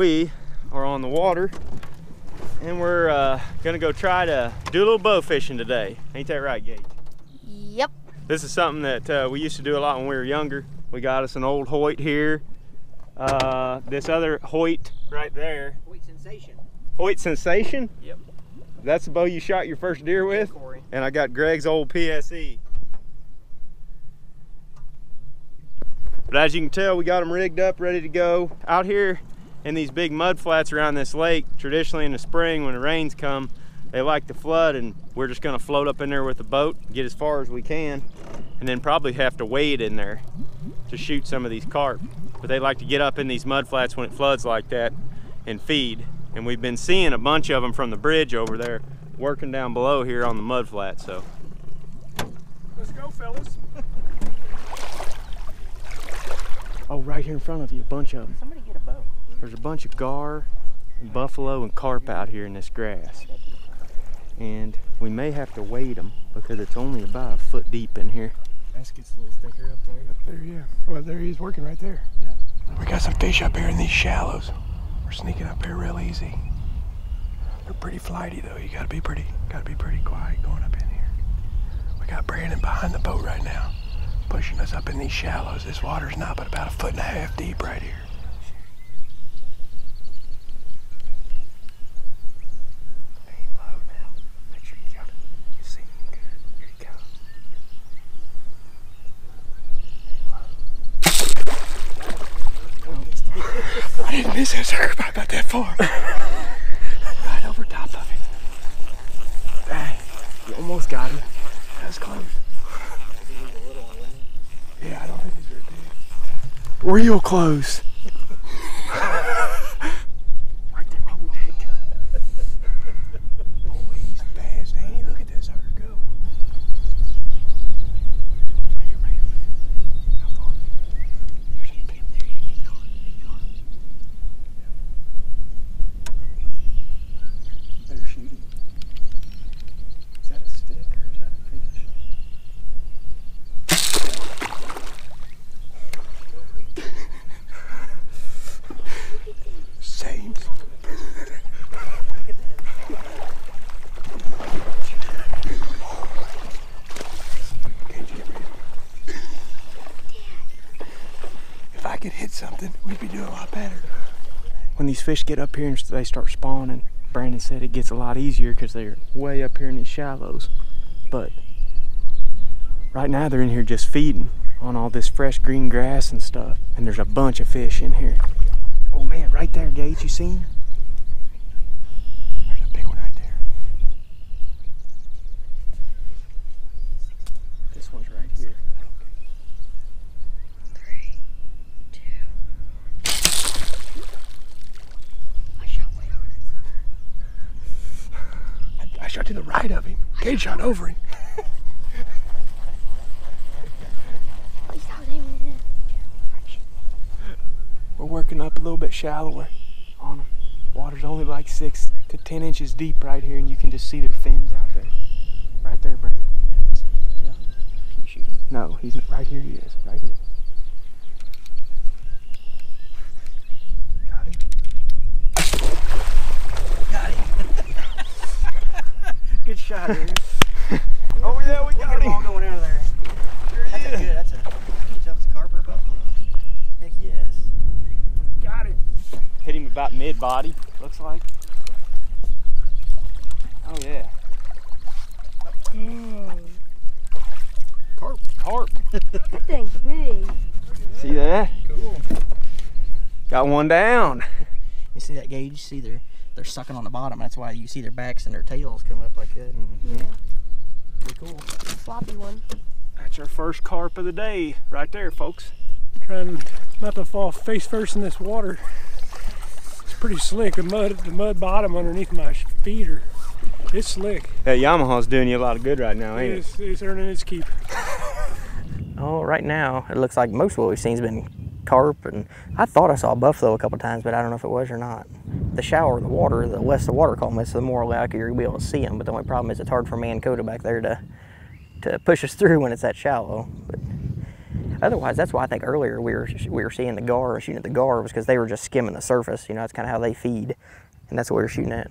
we are on the water and we're gonna go try to do a little bow fishing today. Ain't that right, Gage? Yep. This is something that we used to do a lot when we were younger. We got us an old Hoyt here. This other Hoyt right there. Hoyt Sensation. Hoyt Sensation? Yep. That's the bow you shot your first deer with? Corey. And I got Greg's old PSE. But as you can tell, we got them rigged up, ready to go. Out here in these big mud flats around this lake, traditionally in the spring when the rains come, they like to flood, and we're just gonna float up in there with the boat, get as far as we can, and then probably have to wade in there to shoot some of these carp. But they like to get up in these mud flats when it floods like that and feed. And we've been seeing a bunch of them from the bridge over there working down below here on the mud flat, so. Let's go, fellas. Oh, right here in front of you, a bunch of them. Somebody get a bow. There's a bunch of gar, buffalo, and carp out here in this grass. And we may have to wade them because it's only about a foot deep in here. This gets a little thicker up there. Up there, yeah. Well, there he is working right there. Yeah. We got some fish up here in these shallows. We're sneaking up here real easy. They're pretty flighty though. You gotta be pretty quiet going up in here. We got Brandon behind the boat right now, pushing us up in these shallows. This water's not but about 1.5 feet deep right here. Aim low now. Make sure you got it. You see him good. Here he goes. I didn't miss that sucker by about that far. Right over top of him. Dang, you almost got him. That's close. Yeah, I don't think he's very big. Real close. Right there, oh, boy, he's fast, ain't he? Look at that sucker go. Right here, right here. How far? There's a big there. They're shooting. Is that a stick or is that a fish? Same. If I could hit something, we'd be doing a lot better. When these fish get up here and they start spawning, Brandon said it gets a lot easier because they're way up here in these shallows. But right now they're in here just feeding on all this fresh green grass and stuff. And there's a bunch of fish in here. Oh man, right there, Gage, you see him? There's a big one right there. This one's right here. 3, 2. I shot way over. I shot to the right of him. Gage shot over him. We're working up a little bit shallower on them. Water's only like 6 to 10 inches deep right here, and you can just see their fins out there. Right there, Brandon. Yeah. Can you shoot him? No, he's not. Right here he is. Right here. Got him. Got him. Good shot, dude. Oh yeah, we got Look at them all him. going out of there. That's a good, that's a, I can't tell if it's carp or buffalo. Heck yes. Got him. Hit him about mid-body, looks like. Oh yeah. Carp. Carp. That thing's big. See that? Cool. Got one down. You see that, Gauge? You see they're sucking on the bottom. That's why you see their backs and their tails come up like that. Yeah. Pretty cool. Floppy one. That's our first carp of the day right there, folks. Trying not to fall face first in this water. It's pretty slick. The mud bottom underneath my feet it's slick. That Yamaha's doing you a lot of good right now, ain't it? It's earning its keep. Oh, right now it looks like most of what we've seen has been carp, and I thought I saw buffalo a couple times, but I don't know if it was or not. The shallower the water, the less the water column is, the more likely you're gonna be able to see them. But the only problem is it's hard for Mann Coda back there to push us through when it's that shallow. But Otherwise, that's why I think earlier we were seeing the gar, shooting at the gar, was because they were just skimming the surface. You know, that's kind of how they feed, and that's what we were shooting at.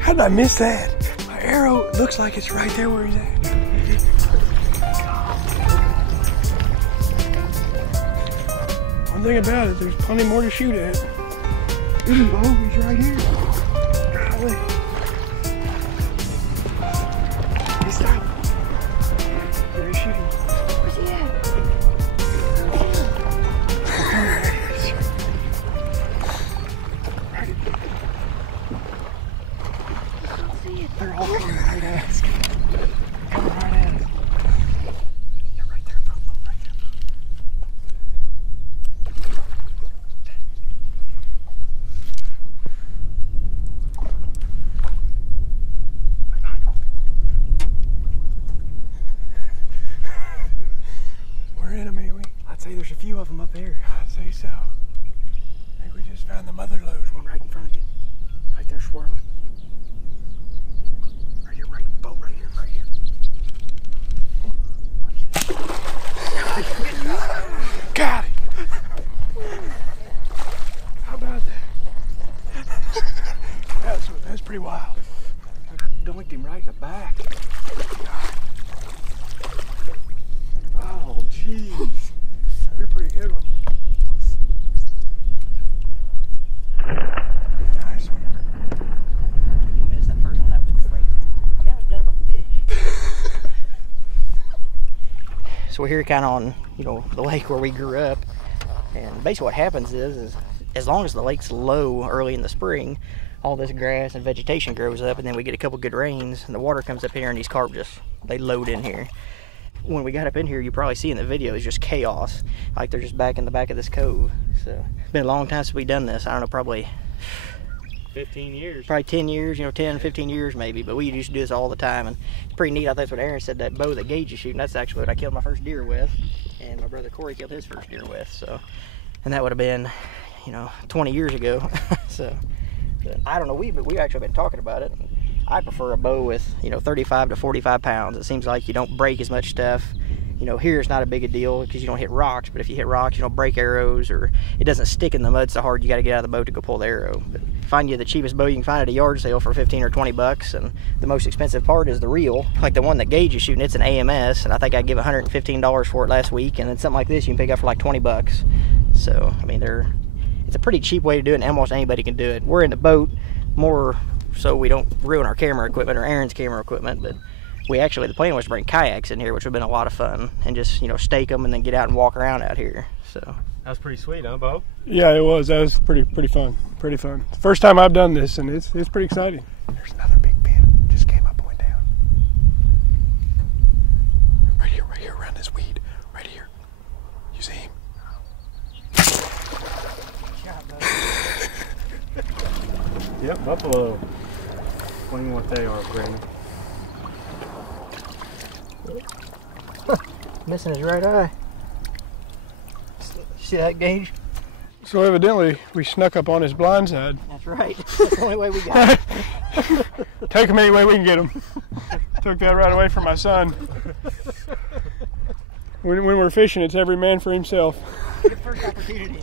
How did I miss that? My arrow looks like it's right there where he's at. One thing about it, there's plenty more to shoot at. Oh, he's right here. Golly. Hey, stop. Where is he shooting? Where's he at? They're all coming right at us. Coming right at us. Yeah, right there, bro. Right there. We're in them, ain't we? I'd say there's a few of them up there. I'd say so. I think we just found the mother loads, one right in front of you. Right there swirling. Right here, right here, right here. Got it! How about that? That's pretty wild. I doinked him right in the back. Oh, jeez. You're a pretty good one. Nice one. You missed that first one. That was crazy. I mean, that was nothing but fish. So we're here kind of on, you know, the lake where we grew up, and basically what happens is as long as the lake's low early in the spring, all this grass and vegetation grows up, and then we get a couple good rains, and the water comes up here, and these carp they load in here. When we got up in here, you probably see in the video, it's just chaos. Like they're just back in the back of this cove. So it's been a long time since we've done this. I don't know, probably 15 years. Probably 10 years, you know, 10, 15 years maybe, but we used to do this all the time, and it's pretty neat. I think that's what Aaron said, that bow that Gage is shooting, that's actually what I killed my first deer with, and my brother Corey killed his first deer with, so, and that would have been, you know, 20 years ago, so, but I don't know, we've actually been talking about it. I prefer a bow with, you know, 35 to 45 pounds. It seems like you don't break as much stuff. You know, here it's not a big a deal because you don't hit rocks, but if you hit rocks, you don't break arrows, or it doesn't stick in the mud so hard you got to get out of the boat to go pull the arrow. But find you the cheapest bow you can find at a yard sale for 15 or 20 bucks, and the most expensive part is the reel. Like the one that Gage is shooting, it's an AMS, and I think I give $115 for it last week, and then something like this you can pick up for like 20 bucks. So, I mean, it's a pretty cheap way to do it, and almost anybody can do it. We're in the boat more so we don't ruin our camera equipment or Aaron's camera equipment, but the plan was to bring kayaks in here, which would have been a lot of fun, and just, you know, stake them and then get out and walk around out here. So That was pretty sweet, huh, Bo? Yeah, it was. That was pretty fun. Pretty fun. First time I've done this, and it's pretty exciting. There's another big pin. Just came up, went down. Right here, around this weed. Right here. You see him? Yep, buffalo. Explain what they are, Brandon. missing his right eye. See that, Gage? So evidently, we snuck up on his blind side. That's right. That's the only way we got it. Take him any way we can get him. Took that right away from my son. When we're fishing, it's every man for himself. Good first opportunity.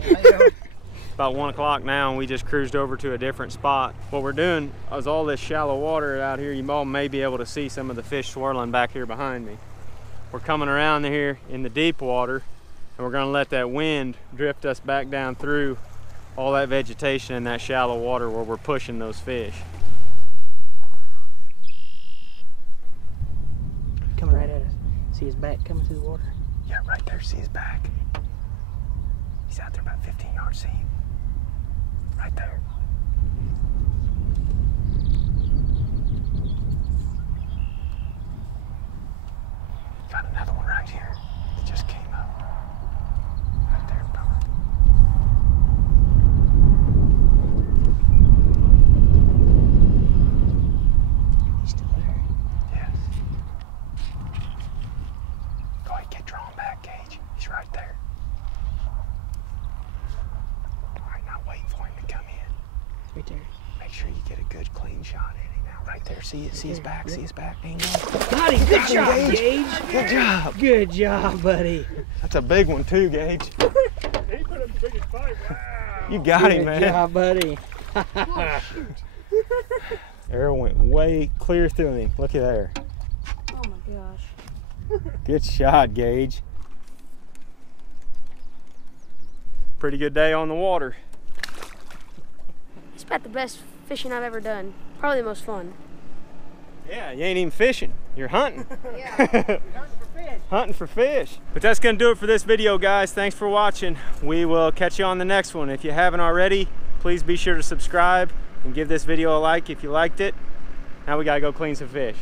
About 1 o'clock now, and we just cruised over to a different spot. What we're doing is all this shallow water out here. You all may be able to see some of the fish swirling back here behind me. We're coming around here in the deep water, and we're gonna let that wind drift us back down through all that vegetation in that shallow water where we're pushing those fish. Coming right at us. See his back coming through the water? Yeah, right there. See his back. He's out there about 15 yards. See him? Right there. Got another one right here. It just came up. Right there, brother. He's still there. Yes. Gage. He's right there. All right, now wait for him to come in. Right there. Make sure you get a good, clean shot at him now. Right there. See it? See his back? See his back? Ain't no. Got him. Good job, Gage. Good job. Good job, buddy. That's a big one too, Gage. He put up the biggest bite. Wow. You got him, man. Good job, buddy. Arrow went way clear through him. Looky there. Oh my gosh. Good shot, Gage. Pretty good day on the water. It's about the best fishing I've ever done. Probably the most fun. Yeah, you ain't even fishing. You're hunting. Yeah. Hunting for fish. But that's gonna do it for this video, guys. Thanks for watching. We will catch you on the next one. If you haven't already, please be sure to subscribe and give this video a like if you liked it. Now we gotta go clean some fish.